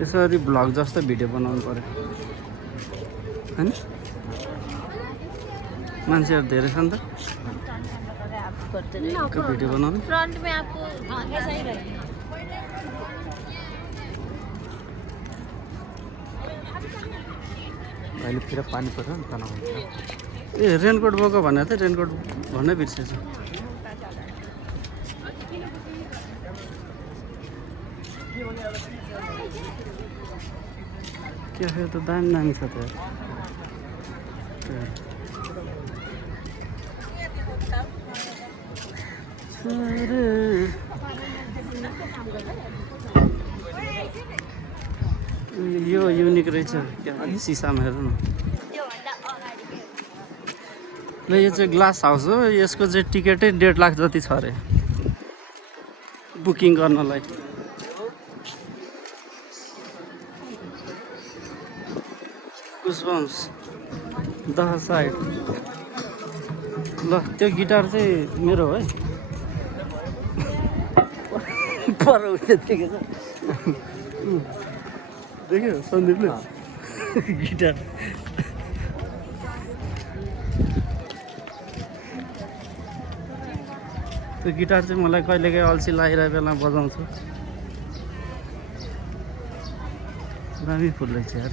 यसरी भ्लग जस्तो भिडियो बनाउनु पर्यो हैन मान्छेहरु धेरै छन् त भिडियो बनाउनु फ्रंट में आपको ऐसा ही रहेगा कहिलेतिर पानी पर्छ नि तनाउ हुन्छ ए रेनकोट बोको भने त रेनकोट भन्नै बिर्सेछु क्याफे त दामी दामी छ त यो युनिक रहेछ सिसामा हेर्नु न ल यो चाहिँ ग्लास हाउस हो यसको चाहिँ टिकटै 1.5 लाख जति छ अरे बुकिङ गर्नलाई गुजबम्स द साइड ल त्यो गिटार चाहिँ मेरो हो है पर देखेछ देख्यो सन्दीपले गिटार त्यो गिटार चाहिँ मलाई कहिलेकाहीँ अल्छी लागिरहेको बेला बजाउँछु दामी फुल रहेछ यार